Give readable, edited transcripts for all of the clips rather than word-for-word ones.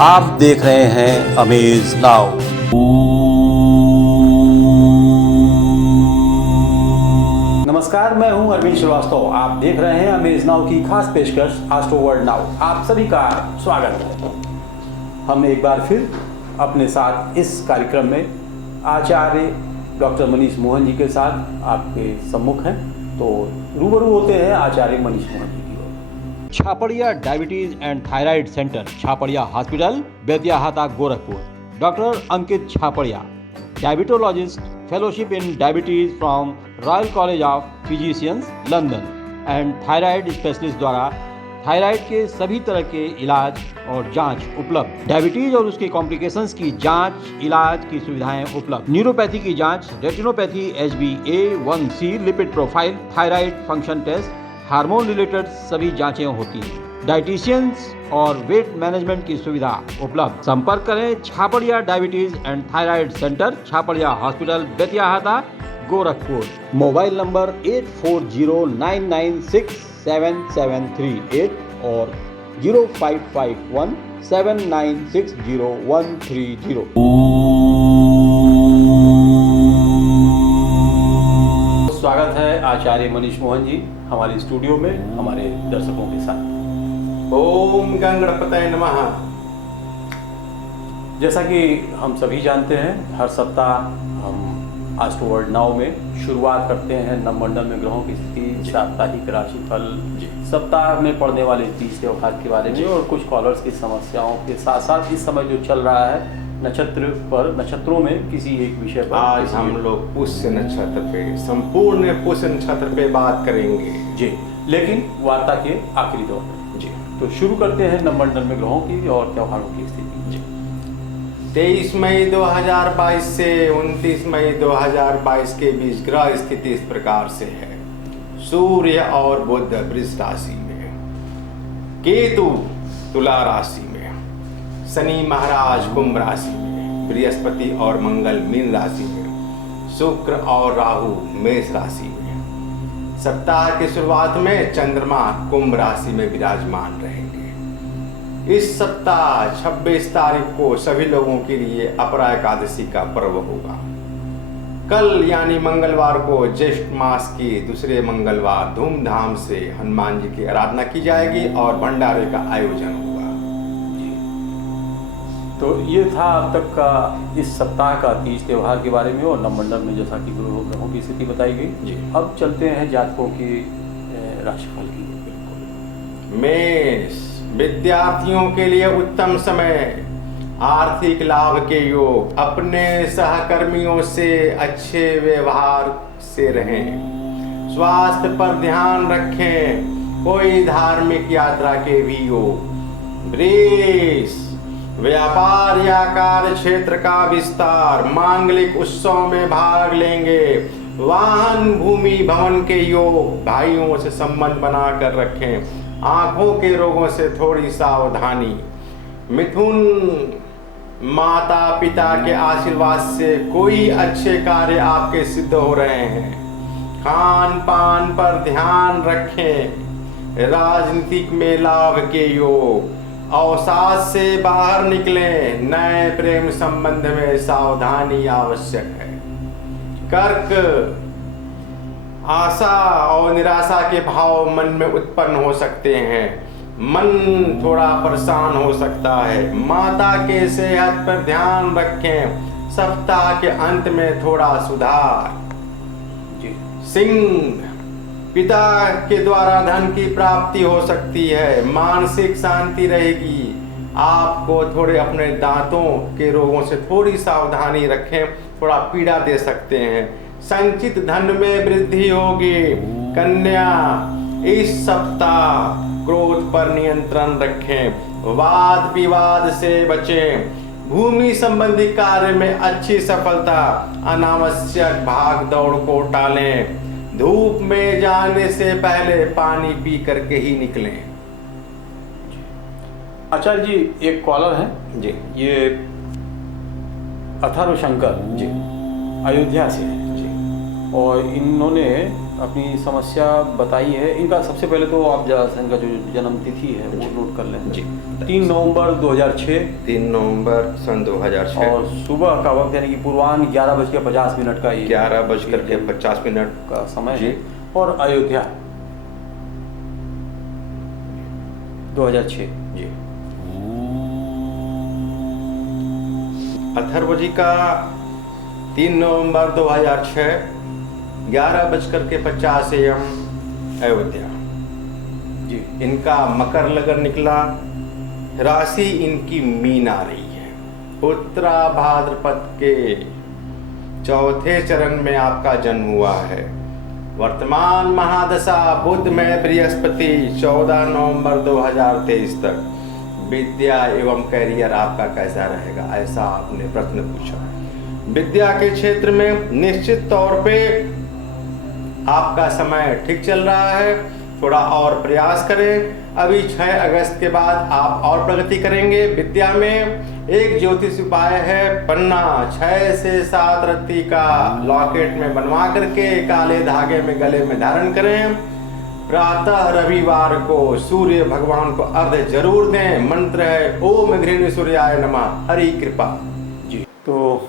आप देख रहे हैं अमेज नाउ। नमस्कार, मैं हूं अरविंद श्रीवास्तव। आप देख रहे हैं अमेज नाउ की खास पेशकश एस्ट्रो वर्ल्ड नाउ। आप सभी का स्वागत है। हम एक बार फिर अपने साथ इस कार्यक्रम में आचार्य डॉक्टर मनीष मोहन जी के साथ आपके सम्मुख हैं। तो रूबरू होते हैं आचार्य मनीष मोहन जी की ओर। Chhaparia diabetes and thyroid centre, Chhapariya hospital, Betiahata, Gorakhpur. Doctor Ankit Chhaparia, diabetologist, fellowship in diabetes from Royal College of Physicians, London, and thyroid specialist द्वारा थायराइड के सभी तरह के इलाज और जांच उपलब्ध। डायबिटीज और उसके कॉम्प्लिकेशंस की जांच, इलाज की सुविधाएं उपलब्ध। न्यूरोपैथी की जांच, retinopathy, HbA1c, lipid profile, thyroid function test, hormone related सभी जांचें होती हैं। डाइटिशियंस और वेट मैनेजमेंट की सुविधा उपलब्ध। संपर्क करें Chhapadia diabetes and thyroid centre, Chhapariya hospital, Betiahata, Gorakhpur. Mobile number 8409967738 और 055179601330। स्वागत है आचार्य मनीष मोहन जी हमारे स्टूडियो में हमारे दर्शकों के साथ। ओम गणपतये नमः। जैसा कि हम सभी जानते हैं, हर सप्ताह हम एस्ट्रो वर्ल्ड नाउ में शुरुआत करते हैं नवमंडल में ग्रहों की स्थिति, साप्ताहिक राशिफल, सप्ताह में पड़ने वाले 30 त्योहार के बारे में और कुछ कॉलर्स की समस्याओं के साथ साथ इस समय जो चल रहा है नक्षत्रों में किसी एक विषय पर आज हम लोग पुष्य नक्षत्र पे, संपूर्ण पुष्य नक्षत्र पे बात करेंगे जी, लेकिन वार्ता के आखिरी दौर में जी। तो शुरू करते हैं नवमंडल में ग्रहों की और त्योहारों की स्थिति जी। 23 मई 2022 से 29 मई 2022 के बीच ग्रह स्थिति इस प्रकार से है। सूर्य और बुध वृष राशि में, केतु तुला राशि में, शनि महाराज कुंभ राशि में, बृहस्पति और मंगल मीन राशि में, शुक्र और राहु मेष राशि में। सप्ताह की शुरुआत में चंद्रमा कुंभ राशि में विराजमान रहेंगे। इस सप्ताह 26 तारीख को सभी लोगों के लिए अपरा एकादशी का पर्व होगा। कल यानी मंगलवार को ज्येष्ठ मास की दूसरे मंगलवार धूमधाम से हनुमान जी की आराधना की जाएगी और भंडारे का आयोजन होगा। तो ये था अब तक का इस सप्ताह का 30 त्योहार के बारे में और नवमंडल में जैसा कि ग्रहों की स्थिति बताई गई जी। अब चलते हैं जातकों की राशिफल की। बिल्कुल। मेष, विद्यार्थियों के लिए उत्तम समय, आर्थिक लाभ के योग, अपने सहकर्मियों से अच्छे व्यवहार से रहें। स्वास्थ्य पर ध्यान रखें, कोई धार्मिक यात्रा के भी योग। वृष, व्यापार या कार्य क्षेत्र का विस्तार, मांगलिक उत्सव में भाग लेंगे। वाहन, भूमि, भवन के योग, भाइयों से संबंध बनाकर रखें। आंखों के रोगों से थोड़ी सावधानी। मिथुन, माता पिता के आशीर्वाद से कोई अच्छे कार्य आपके सिद्ध हो रहे हैं। खान पान पर ध्यान रखें। राजनीतिक में लाभ के योग, अवसाद से बाहर निकलें। नए प्रेम संबंध में सावधानी आवश्यक है। कर्क, आशा और निराशा के भाव मन में उत्पन्न हो सकते हैं। मन थोड़ा परेशान हो सकता है। माता के सेहत पर ध्यान रखें। सप्ताह के अंत में थोड़ा सुधार। सिंह, पिता के द्वारा धन की प्राप्ति हो सकती है। मानसिक शांति रहेगी। आपको थोड़े अपने दांतों के रोगों से थोड़ी सावधानी रखें, थोड़ा पीड़ा दे सकते हैं। संचित धन में वृद्धि होगी। कन्या, इस सप्ताह क्रोध पर नियंत्रण रखें। वाद विवाद से बचें। भूमि संबंधी कार्य में अच्छी सफलता। अनावश्यक भाग दौड़ को टालें। धूप में जाने से पहले पानी पी करके ही निकलें। आचार्य जी, एक कॉलर हैं जी, ये अथर्व शंकर जी, अयोध्या से हैं जी, और इन्होंने अपनी समस्या बताई है। इनका सबसे पहले तो आप इनका जो जन्म तिथि है वो नोट कर लें। जी। 3 नवंबर 2006। 3 नवंबर सन 2006 और सुबह का वक्त यानी कि पूर्वाह्न 11:50 का ये 11:50 का समय जी। है। और अयोध्या 2006 जी। अथर्व जी का 3 नवंबर 2006 11:50 AM अयोध्या। जी। इनका मकर लगन निकला, राशि इनकी मीन आ रही है। उत्तरा भाद्रपद के चौथे चरण में आपका जन्म हुआ है। वर्तमान महादशा बुध में बृहस्पति 14 नवंबर 2023 तक। विद्या एवं करियर आपका कैसा रहेगा, ऐसा आपने प्रश्न पूछा। विद्या के क्षेत्र में निश्चित तौर पे आपका समय ठीक चल रहा है, थोड़ा और प्रयास करें। अभी 6 अगस्त के बाद आप और प्रगति करेंगे। विद्या में एक ज्योतिष उपाय है, पन्ना 6 से 7 रत्ती का लॉकेट में बनवा करके काले धागे में गले में धारण करें। प्रातः रविवार को सूर्य भगवान को अर्घ्य जरूर दें। मंत्र है ओम घृण सूर्याय नमः, हरि कृपा। जी। तो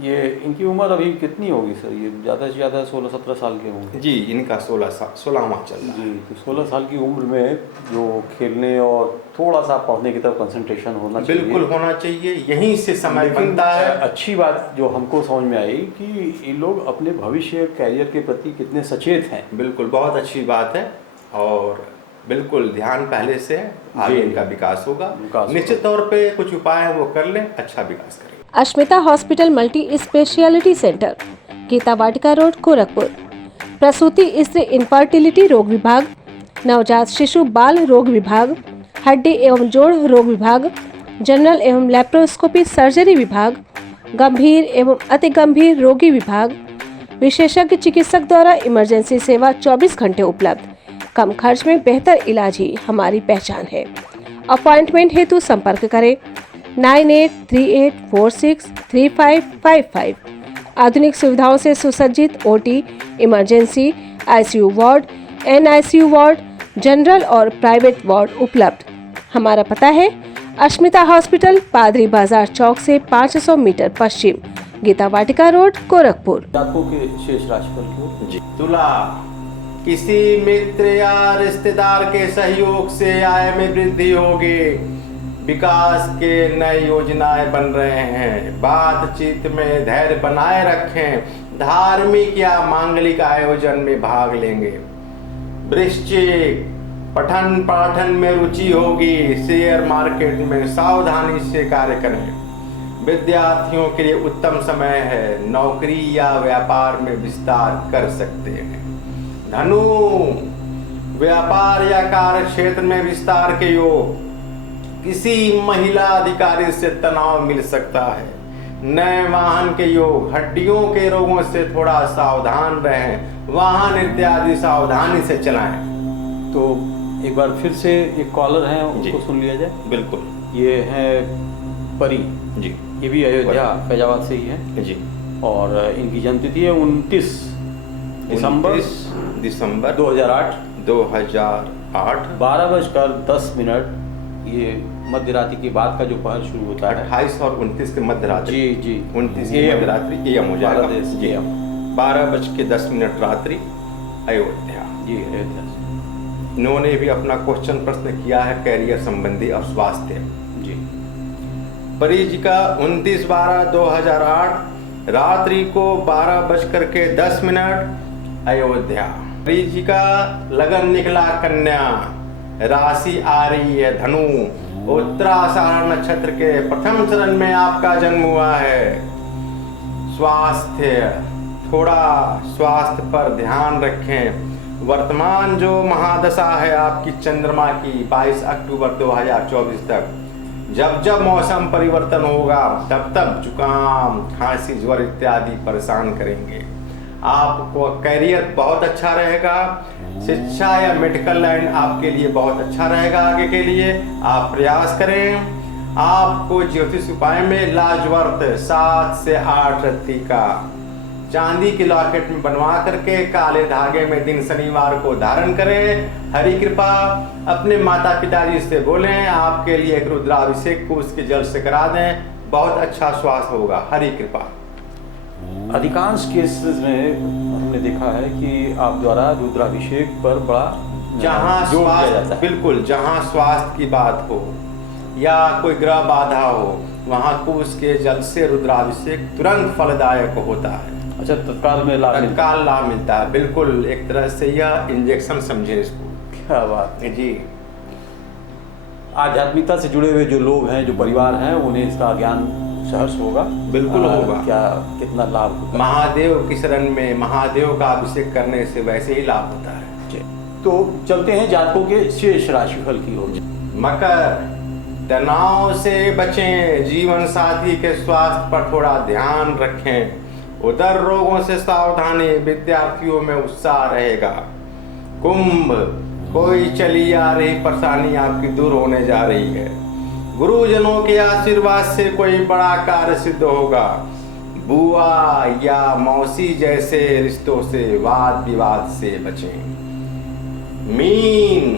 ये इनकी उम्र अभी कितनी होगी सर? ये ज़्यादा से ज़्यादा 16-17 साल के होंगे। जी, इनका 16वां चल रहा है। जी। तो 16 साल की उम्र में जो खेलने और थोड़ा सा पढ़ने की तरफ कंसंट्रेशन होना चाहिए, बिल्कुल होना चाहिए, यहीं से समय बनता है। अच्छी बात जो हमको समझ में आई कि ये लोग अपने भविष्य कैरियर के प्रति कितने सचेत हैं। बिल्कुल, बहुत अच्छी बात है। और बिल्कुल ध्यान पहले से आगे इनका विकास होगा। निश्चित तौर पे कुछ उपाय है वो कर लें, अच्छा विकास करें। Ashmita hospital multi speciality centre, Geeta Vatika road, Gorakhpur. प्रसूति स्त्री इनफर्टिलिटी रोग विभाग, नवजात शिशु बाल रोग विभाग, हड्डी एवं जोड़ रोग विभाग, जनरल एवं लैप्रोस्कोपी सर्जरी विभाग, गंभीर एवं अति गंभीर रोगी विभाग, विशेषज्ञ चिकित्सक द्वारा इमरजेंसी सेवा 24 घंटे उपलब्ध। कम खर्च में बेहतर इलाज ही हमारी पहचान है। अपॉइंटमेंट हेतु संपर्क करें 9838463555। आधुनिक सुविधाओं से सुसज्जित OT, emergency, ICU ward, NICU ward, general और प्राइवेट वार्ड उपलब्ध। हमारा पता है अश्मिता हॉस्पिटल, पादरी बाजार चौक से 500 मीटर पश्चिम, गीता वाटिका रोड, गोरखपुर। जातकों के शेष राशिफल की ओर। जी। तुला, किसी मित्र या रिश्तेदार के सहयोग से आय में वृद्धि होगी। विकास के नई योजनाएं बन रहे हैं। बातचीत में धैर्य बनाए रखें। धार्मिक या मांगलिक आयोजन में भाग लेंगे। वृश्चिक, पठन पाठन में रुचि होगी। शेयर मार्केट में सावधानी से कार्य करें। विद्यार्थियों के लिए उत्तम समय है। नौकरी या व्यापार में विस्तार कर सकते हैं। धनु, व्यापार या कार्य क्षेत्र में विस्तार के योग। किसी महिला अधिकारी से तनाव मिल सकता है। नए वाहन के योग। हड्डियों के रोगों से थोड़ा सावधान रहें। वाहन इत्यादि सावधानी से चलाएं। तो एक बार फिर से एक कॉलर हैं, उनको सुन लिया जाए। बिल्कुल। ये है परी जी। ये भी अयोध्या फैजाबाद से ही है जी। और इनकी जन्मतिथि है 29 दिसंबर 2008 12:10। ये मध्य रात्रि के बाद का जो पहर शुरू होता है 28 और 29 के मध्य रात्रि। जी जी 29 की मध्य रात्रि एम हो जाएगा। जी 12:10 रात्रि अयोध्या। जी अयोध्या। इन्होंने भी अपना क्वेश्चन प्रश्न किया है कैरियर संबंधी और स्वास्थ्य। जी। परी जी का 29/12/2008 रात्रि को 12:10 अयोध्या। परी जी का लगन निकला कन्या, राशि आ रही है धनु। उत्तराषाढ़ नक्षत्र के प्रथम चरण में आपका जन्म हुआ है। स्वास्थ्य, थोड़ा स्वास्थ्य पर ध्यान रखें। वर्तमान जो महादशा है आपकी चंद्रमा की 22 अक्टूबर 2024 तक, जब जब मौसम परिवर्तन होगा तब तब जुकाम, खांसी, ज्वर इत्यादि परेशान करेंगे। आपको कैरियर बहुत अच्छा रहेगा। शिक्षा या मेडिकल लाइन आपके लिए बहुत अच्छा रहेगा। आगे के लिए आप प्रयास करें। आपको ज्योतिष उपाय में लाजवर्त 7 से 8 रत्ती का चांदी के लॉकेट में बनवा करके काले धागे में दिन शनिवार को धारण करें। हरि कृपा। अपने माता पिताजी से बोलें आपके लिए एक रुद्राभिषेक को उसके जल से करा दें, बहुत अच्छा स्वास्थ्य होगा। हरि कृपा। अधिकांश केसेस में हमने देखा है कि आप द्वारा रुद्राभिषेक पर बड़ा जहाँ जोर दिया स्वास्थ्य, जाता है। बिल्कुल, जहाँ स्वास्थ्य की बात हो या कोई ग्रह बाधा हो, वहाँ कुश के जल से रुद्राभिषेक तुरंत फलदायक होता है। अच्छा, तत्काल में लाभ मिलता तत्काल लाभ मिलता है। बिल्कुल, एक तरह से यह इंजेक्शन समझे इसको। है। क्या बात है जी। आध्यात्मिकता से जुड़े हुए जो लोग हैं, जो परिवार हैं, उन्हें इसका ज्ञान सहर्ष होगा। बिल्कुल होगा। क्या कितना लाभ होगा। महादेव की शरण में महादेव का अभिषेक करने से वैसे ही लाभ होता है। तो चलते हैं जातकों के शेष राशिफल की ओर। मकर, तनाव से बचें, जीवन साथी के स्वास्थ्य पर थोड़ा ध्यान रखें, उदर रोगों से सावधानी, विद्यार्थियों में उत्साह रहेगा। कुंभ, कोई चली आ रही परेशानी आपकी दूर होने जा रही है। गुरुजनों के आशीर्वाद से कोई बड़ा कार्य सिद्ध होगा। बुआ या मौसी जैसे रिश्तों से वाद विवाद से बचें। मीन,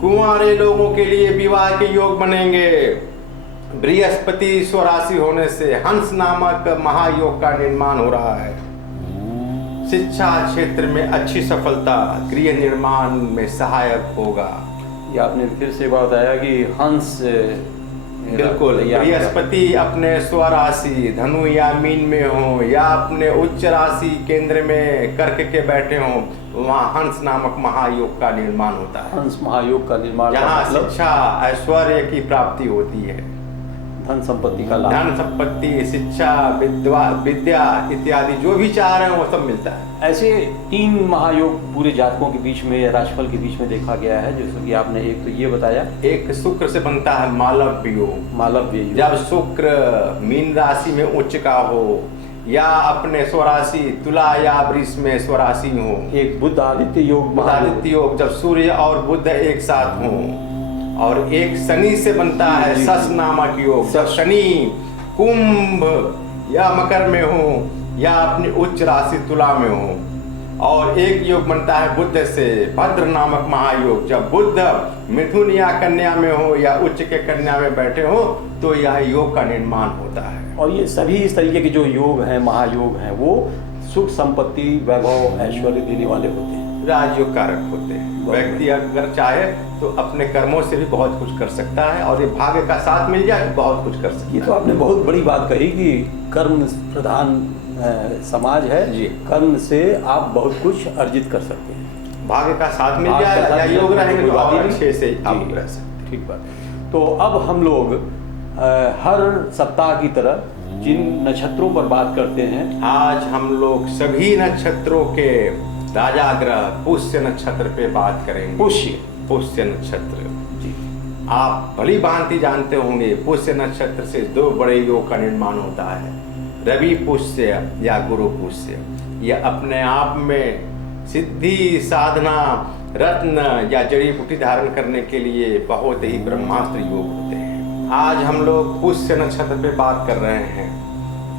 कुंवारे लोगों के लिए विवाह के योग बनेंगे। बृहस्पति स्वराशि होने से हंस नामक महायोग का निर्माण हो रहा है। शिक्षा क्षेत्र में अच्छी सफलता, गृह निर्माण में सहायक होगा। ये आपने फिर से बताया कि हंस बिल्कुल, बृहस्पति अपने स्वराशि धनु या मीन में हो या अपने उच्च राशि केंद्र में कर्क के बैठे हो, वहाँ हंस नामक महायोग का निर्माण होता है। हंस महायोग का निर्माण, जहाँ शिक्षा ऐश्वर्य की प्राप्ति होती है, धन संपत्ति का लाभ, धन संपत्ति, शिक्षा, विद्या इत्यादि जो भी चाह रहे हैं वो सब मिलता है। ऐसे 3 महायोग पूरे जातकों के बीच में या राशिफल के बीच में देखा गया है। जैसे कि आपने एक तो ये बताया, एक शुक्र से बनता है मालव्य योग। मालव्य योग। जब शुक्र मीन राशि में उच्च का हो या अपने स्वराशि तुला या वृष में स्वराशि हो। एक बुध आदित्य योग, आदित्य योग जब सूर्य और बुध एक साथ हो। और एक शनि से बनता है शश नामक योग, जब शनि कुंभ या मकर में हो या अपनी उच्च राशि तुला में हो। और एक योग बनता है बुध से, भद्र नामक महायोग, जब बुध मिथुन या कन्या में हो या उच्च के कन्या में बैठे हो तो यह योग का निर्माण होता है। और ये सभी इस तरीके के जो योग हैं, महायोग हैं, वो सुख संपत्ति, वैभव, ऐश्वर्य देने वाले होते हैं, राजयोग कारक होते हैं। व्यक्ति अगर चाहे तो अपने कर्मों से भी बहुत कुछ कर सकता है, और ये भाग्य का साथ मिल जाए तो बहुत कुछ कर सकता है। ये तो आपने बहुत बड़ी बात कही कि कर्म प्रधान समाज है जी। कर्म से आप बहुत कुछ अर्जित कर सकते हैं, भाग्य का साथ मिल जाए या योग रहेंगे तो और अच्छे से आप रह सकते। ठीक बात। तो अब हम लोग हर सप्ताह की तरह जिन नक्षत्रों पर बात करते हैं, आज हम लोग सभी नक्षत्रों के राजा ग्रह पुष्य नक्षत्र पे बात करेंगे। पुष्य नक्षत्र जी, आप भली भांति जानते होंगे पुष्य नक्षत्र से 2 बड़े योग का निर्माण होता है, रवि पुष्य या गुरु पुष्य। यह अपने आप में सिद्धि, साधना, रत्न या जड़ी बूटी धारण करने के लिए बहुत ही ब्रह्मास्त्र योग होते हैं। आज हम लोग पुष्य नक्षत्र पे बात कर रहे हैं।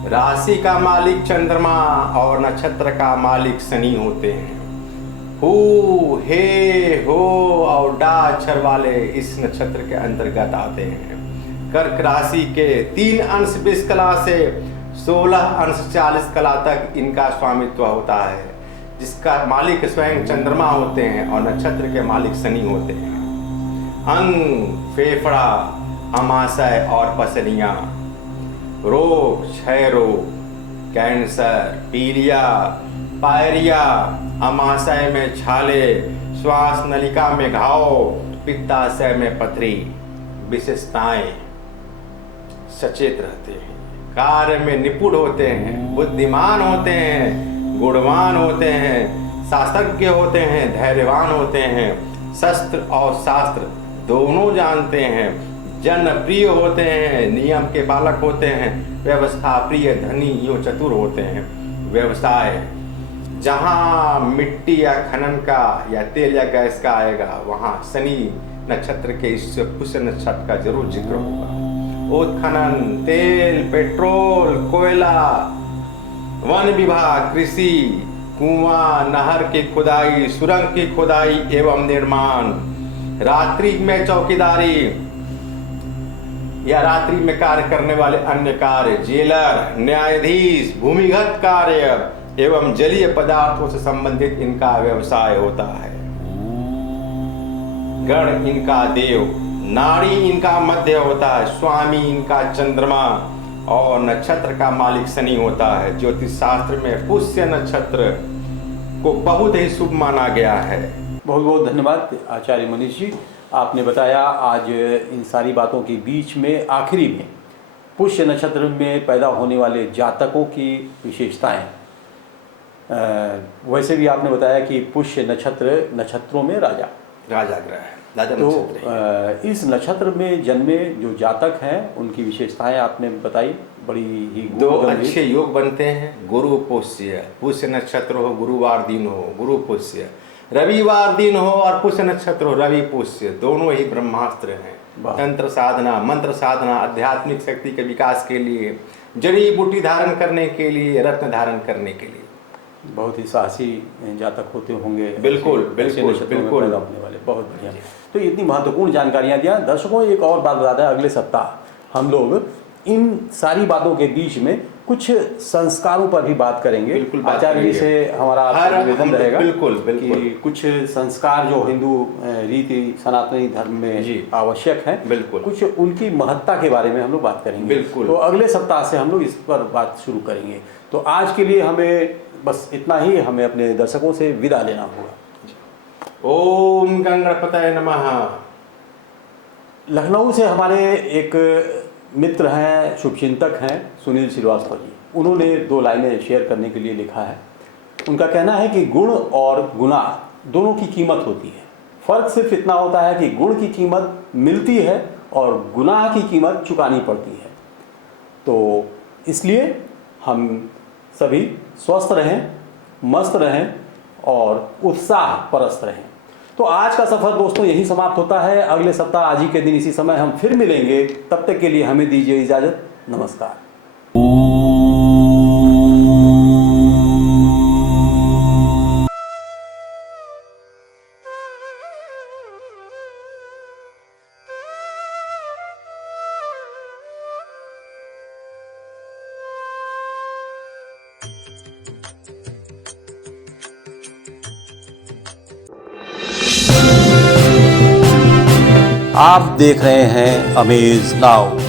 राशि का मालिक चंद्रमा और नक्षत्र का मालिक शनि होते हैं। हु, हे, हो और डा अक्षर वाले इस नक्षत्र के अंतर्गत आते हैं। कर्क राशि के 3 अंश 20 कला से 16 अंश 40 कला तक इनका स्वामित्व होता है, जिसका मालिक स्वयं चंद्रमा होते हैं और नक्षत्र के मालिक शनि होते हैं। अंग, फेफड़ा, अमाशय और पसलियाँ, रोग, क्षय रोग, कैंसर, पीलिया, पायरिया, अमाशय में छाले, श्वास नलिका में घाव, पित्ताशय में पथरी। विशेषताएं, सचेत रहते हैं, कार्य में निपुण होते हैं, बुद्धिमान होते हैं, गुणवान होते हैं, शास्त्रज्ञ होते हैं, धैर्यवान होते हैं, शस्त्र और शास्त्र दोनों जानते हैं, जनप्रिय होते हैं, नियम के बालक होते हैं, व्यवस्था प्रिय, धनी यो चतुर होते हैं। व्यवसाय, जहाँ मिट्टी या खनन का या तेल या गैस का आएगा वहाँ शनि नक्षत्र के इस पुष्य नक्षत्र का जरूर जिक्र होगा। उत्खनन, तेल, पेट्रोल, कोयला, वन विभाग, कृषि, कुआं, नहर की खुदाई, सुरंग की खुदाई एवं निर्माण, रात्रि में चौकीदारी या रात्रि में कार्य करने वाले अन्य कार्य, जेलर, न्यायाधीश, भूमिगत कार्य एवं जलीय पदार्थों से संबंधित इनका व्यवसाय होता है। गण इनका देव, नाड़ी इनका मध्य होता है, स्वामी इनका चंद्रमा और नक्षत्र का मालिक शनि होता है। ज्योतिष शास्त्र में पुष्य नक्षत्र को बहुत ही शुभ माना गया है। बहुत बहुत धन्यवाद आचार्य मनीष जी, आपने बताया आज इन सारी बातों के बीच में आखिरी में पुष्य नक्षत्र में पैदा होने वाले जातकों की विशेषताएं। वैसे भी आपने बताया कि पुष्य नक्षत्रों में राजा ग्रह है, राजा तो नक्षत्र है। इस नक्षत्र में जन्मे जो जातक हैं उनकी विशेषताएं आपने बताई, बड़ी ही दो गंभीर। अच्छे योग बनते हैं, गुरु पुष्य, पुष्य नक्षत्र हो गुरुवार दिन हो गुरु पुष्य, रविवार दिन हो और पुष्य नक्षत्र हो रवि पुष्य, दोनों ही ब्रह्मास्त्र हैं। तंत्र साधना, मंत्र साधना, आध्यात्मिक शक्ति के विकास के लिए, जड़ी बूटी धारण करने के लिए, रत्न धारण करने के लिए। बहुत ही साहसी जातक होते होंगे। बिल्कुल बिल्कुल नक्षत्रों में बिल्कुल पैदा होने वाले, बहुत बढ़िया। तो इतनी महत्वपूर्ण जानकारियां दिया। दर्शकों एक और बात बता दें, अगले सप्ताह हम लोग इन सारी बातों के बीच में कुछ संस्कारों पर भी बात करेंगे। बिल्कुल बात आचार्य जी करेंगे। से हमारा आपसे निवेदन रहेगा बिल्कुल बिल्कुल कि कुछ संस्कार जो हिंदू रीति सनातनी धर्म में जी। आवश्यक हैं, बिल्कुल। कुछ उनकी महत्ता के बारे में हम लोग बात करेंगे। बिल्कुल। तो अगले सप्ताह से हम लोग इस पर बात शुरू करेंगे। तो आज के लिए हमें बस इतना ही, हमें अपने दर्शकों से विदा लेना होगा। ओम गणपतये नमः। लखनऊ से हमारे एक मित्र हैं, शुभचिंतक हैं, सुनील श्रीवास्तव जी। उन्होंने 2 लाइनें शेयर करने के लिए लिखा है। उनका कहना है कि गुण और गुनाह दोनों की कीमत होती है, फर्क सिर्फ इतना होता है कि गुण की कीमत मिलती है और गुनाह की कीमत चुकानी पड़ती है। तो इसलिए हम सभी स्वस्थ रहें, मस्त रहें और उत्साह परस्त रहें। तो आज का सफ़र दोस्तों यही समाप्त होता है। अगले सप्ताह आज ही के दिन इसी समय हम फिर मिलेंगे। तब तक के लिए हमें दीजिए इजाज़त। नमस्कार। आप देख रहे हैं अमेज नाउ।